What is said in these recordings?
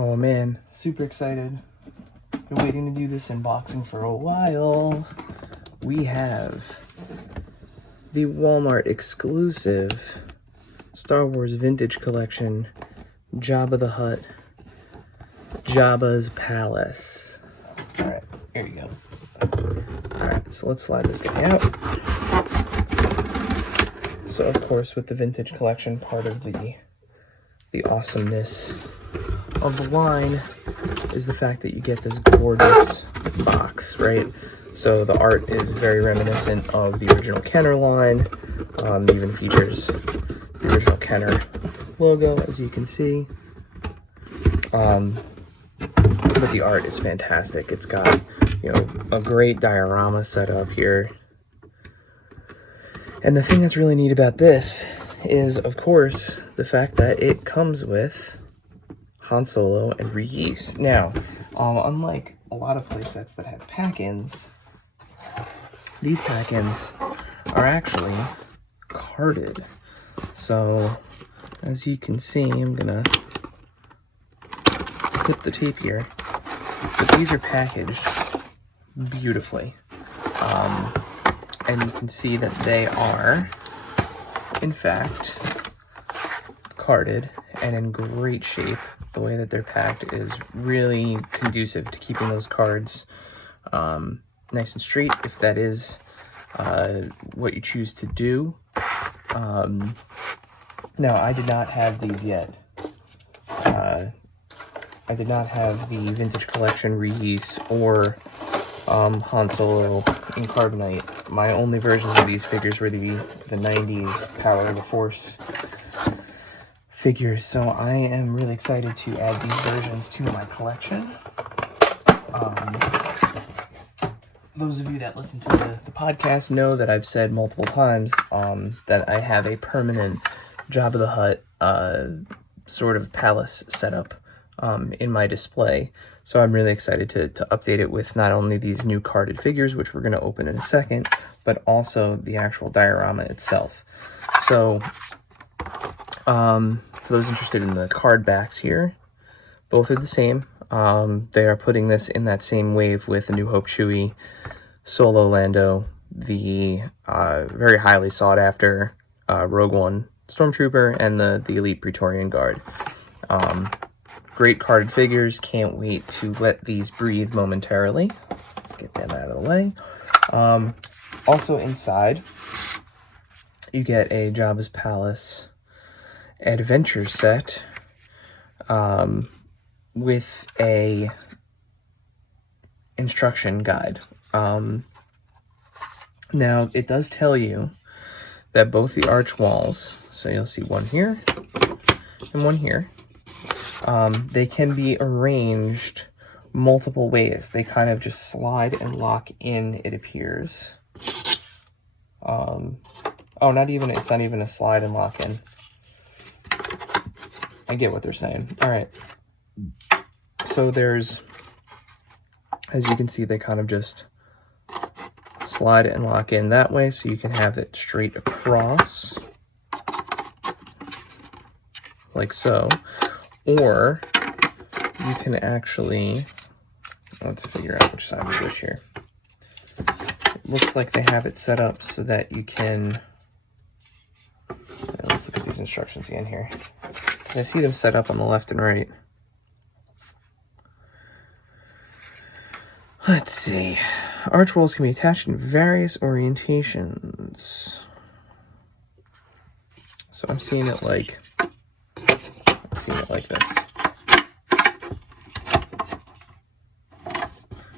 Oh man, super excited. Been waiting to do this unboxing for a while. We have the Walmart exclusive Star Wars Vintage Collection Jabba the Hutt, Jabba's Palace. Alright, here you go. Alright, so let's slide this guy out. So of course with the Vintage Collection, part of the awesomeness of the line is the fact that you get this gorgeous box, right? So the art is very reminiscent of the original Kenner line. It even features the original Kenner logo, as you can see. But the art is fantastic. It's got, you know, a great diorama set up here. And the thing that's really neat about this is, of course, the fact that it comes with Han Solo and Reese. Now, unlike a lot of playsets that have pack-ins, these pack-ins are actually carded. So, as you can see, I'm gonna snip the tape here, but these are packaged beautifully. And you can see that they are, in fact, carded and in great shape. The way that they're packed is really conducive to keeping those cards nice and straight, if that is what you choose to do. Now, I did not have these yet. I did not have the Vintage Collection Reese or Han Solo in Carbonite. My only versions of these figures were the 90s Power of the Force figures, so I am really excited to add these versions to my collection. Those of you that listen to the podcast know that I've said multiple times that I have a permanent Jabba the Hutt sort of palace setup in my display. So I'm really excited to update it with not only these new carded figures, which we're going to open in a second, but also the actual diorama itself. So for those interested in the card backs here, both are the same. They are putting this in that same wave with the New Hope Chewie, Solo Lando, the very highly sought after Rogue One Stormtrooper, and the Elite Praetorian Guard. Great carded figures. Can't wait to let these breathe momentarily. Let's get them out of the way. Also inside, you get a Jabba's Palace adventure set with a instruction guide. Now, it does tell you that both the arch walls, so you'll see one here and one here, they can be arranged multiple ways. They kind of just slide and lock in, it appears. Oh, it's not even a slide and lock in. I get what they're saying. All right. So there's, as you can see, they kind of just slide and lock in that way, so you can have it straight across, like so. Or you can actually, let's figure out which side is which here. It looks like they have it set up so that you can, let's look at these instructions again here. I see them set up on the left and right. Let's see. Arch walls can be attached in various orientations. So I'm seeing it like this.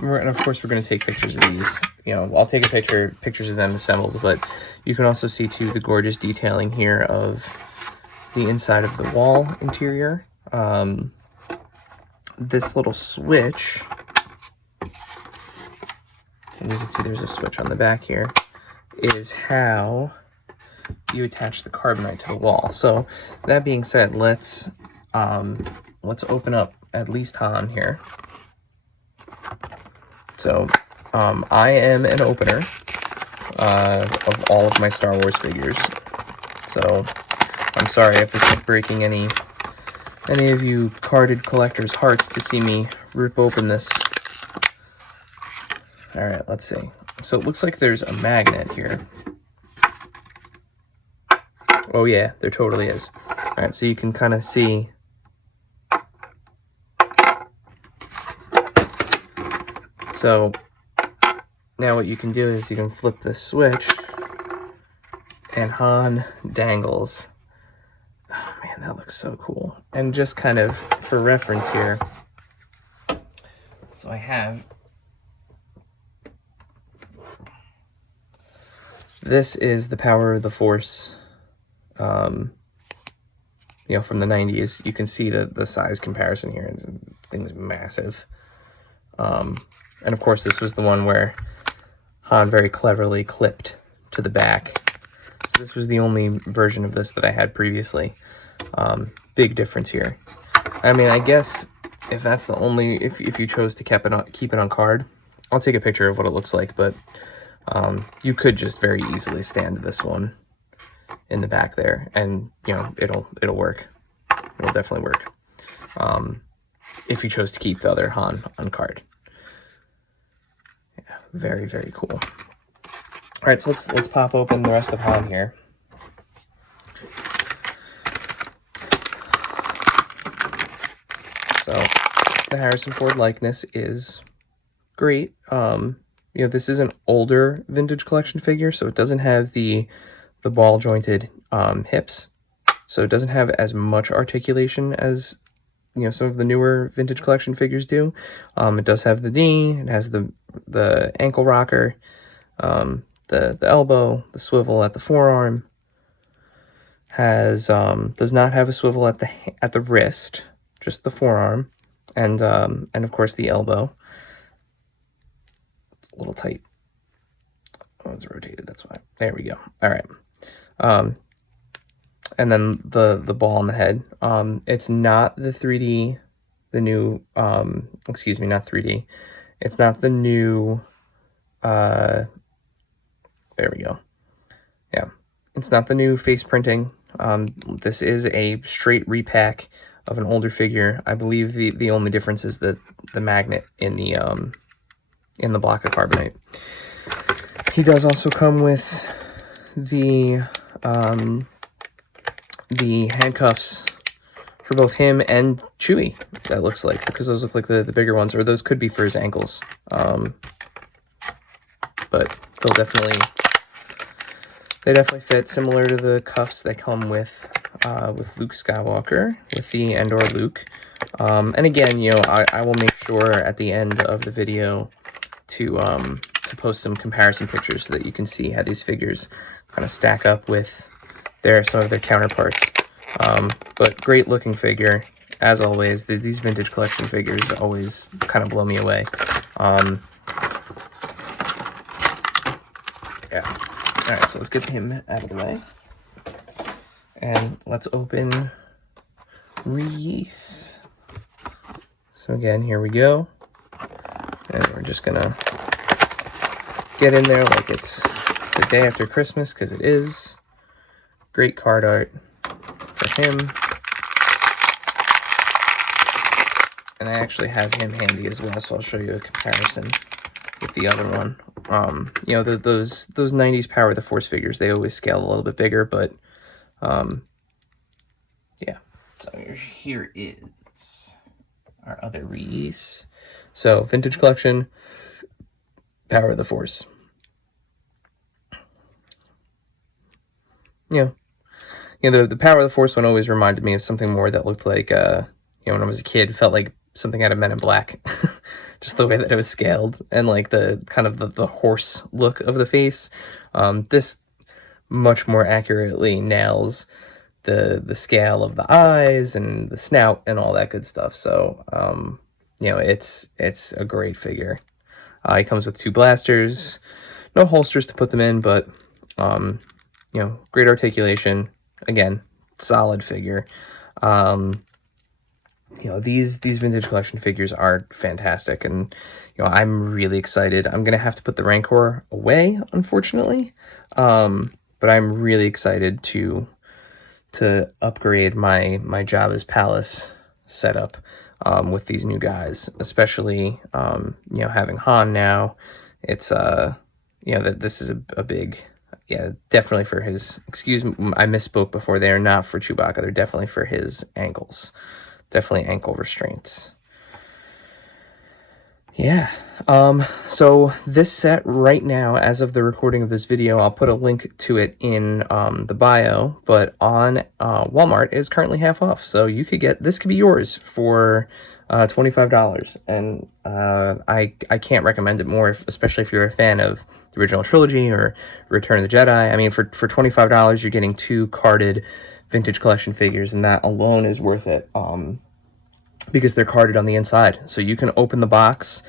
And of course, we're going to take pictures of these. You know, I'll take pictures of them assembled, but you can also see too the gorgeous detailing here of the inside of the wall interior. This little switch, and you can see there's a switch on the back here, is how you attach the carbonite to the wall. So that being said, let's open up at least Han here. So I am an opener of all of my Star Wars figures. So I'm sorry if this is breaking any any of you carded collectors' hearts to see me rip open this. All right, let's see. So it looks like there's a magnet here. Oh yeah, there totally is. All right, so you can kind of see. So now what you can do is you can flip the switch and Han dangles. Oh man, that looks so cool. And just kind of for reference here, so I have, this is the Power of the Force, you know, from the 90s. You can see the size comparison here. This thing's massive. And of course, this was the one where Han very cleverly clipped to the back. So this was the only version of this that I had previously. Big difference here. I mean, I guess if that's the only, if you chose to keep it on card, I'll take a picture of what it looks like, but you could just very easily stand this one in the back there, and you know, it'll work. It'll definitely work. If you chose to keep the other Han on card. Yeah, very, very cool. All right, so let's pop open the rest of Han here. So the Harrison Ford likeness is great. You know, this is an older vintage collection figure, so it doesn't have the ball jointed hips, so it doesn't have as much articulation as, you know, some of the newer vintage collection figures do. It does have the knee, it has the ankle rocker, the elbow, the swivel at the forearm, has does not have a swivel at the wrist, just the forearm, and of course the elbow. It's a little tight. Oh, it's rotated, that's why. There we go. All right. And then the ball on the head. It's not the 3D, the new, excuse me, not 3D. It's not the new, there we go. Yeah, it's not the new face printing. This is a straight repack of an older figure. I believe the only difference is the magnet in the block of carbonite. He does also come with the handcuffs for both him and Chewie, that looks like, because those look like the bigger ones, or those could be for his ankles. But they definitely fit, similar to the cuffs that come with Luke Skywalker, with the Endor Luke. And again, you know, I will make sure at the end of the video to post some comparison pictures so that you can see how these figures kind of stack up with some of their counterparts. But great looking figure, as always. These vintage collection figures always kind of blow me away. Yeah. All right, so let's get him out of the way. And let's open Reese. So again, here we go. And we're just gonna get in there like it's the day after Christmas, because it is. Great card art for him. And I actually have him handy as well, so I'll show you a comparison with the other one. You know, those 90s Power of the Force figures, they always scale a little bit bigger, but yeah. So here is our other Reese. So vintage collection, Power of the Force. You know, the Power of the Force one always reminded me of something more that looked like, you know, when I was a kid, it felt like something out of Men in Black. Just the way that it was scaled, and like the kind of the horse look of the face. This much more accurately nails the scale of the eyes and the snout and all that good stuff. So, you know, it's a great figure. He comes with 2 blasters, no holsters to put them in, but, you know, great articulation. Again, solid figure. You know, these vintage collection figures are fantastic, and you know, I'm really excited. I'm gonna have to put the Rancor away, unfortunately, but I'm really excited to to upgrade my Jabba's Palace setup with these new guys, especially having Han now. It's that this is a big, definitely for his, excuse me, I misspoke before. They are not for Chewbacca. They're definitely for his ankles. Definitely ankle restraints. Yeah. So this set right now, as of the recording of this video, I'll put a link to it in the bio, but on Walmart is currently half off. So you could get, this could be yours for $25. And I can't recommend it more, especially if you're a fan of the original trilogy or Return of the Jedi. I mean, for $25, you're getting 2 carded vintage collection figures, and that alone is worth it. Because they're carded on the inside. So you can open the box,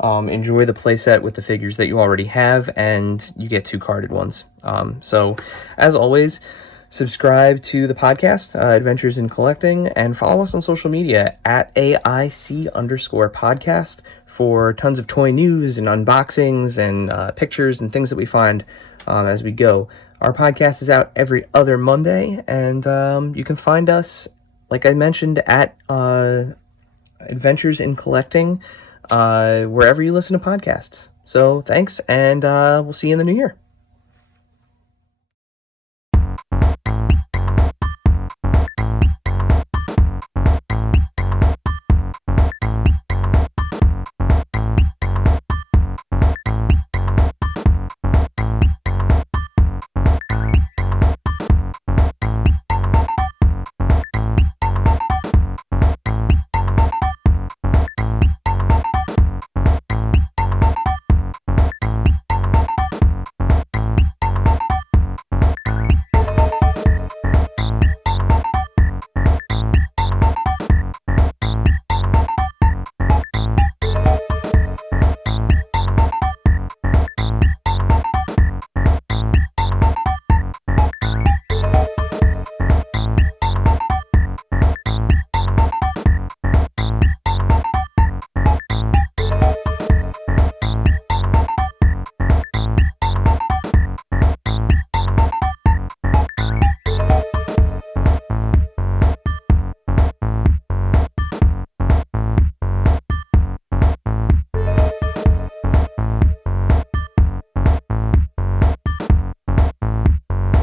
enjoy the playset with the figures that you already have, and you get 2 carded ones. So, as always, subscribe to the podcast, Adventures in Collecting, and follow us on social media at AIC_podcast for tons of toy news and unboxings and pictures and things that we find as we go. Our podcast is out every other Monday, and you can find us, like I mentioned, at Adventures in Collecting, wherever you listen to podcasts. So thanks, and we'll see you in the new year.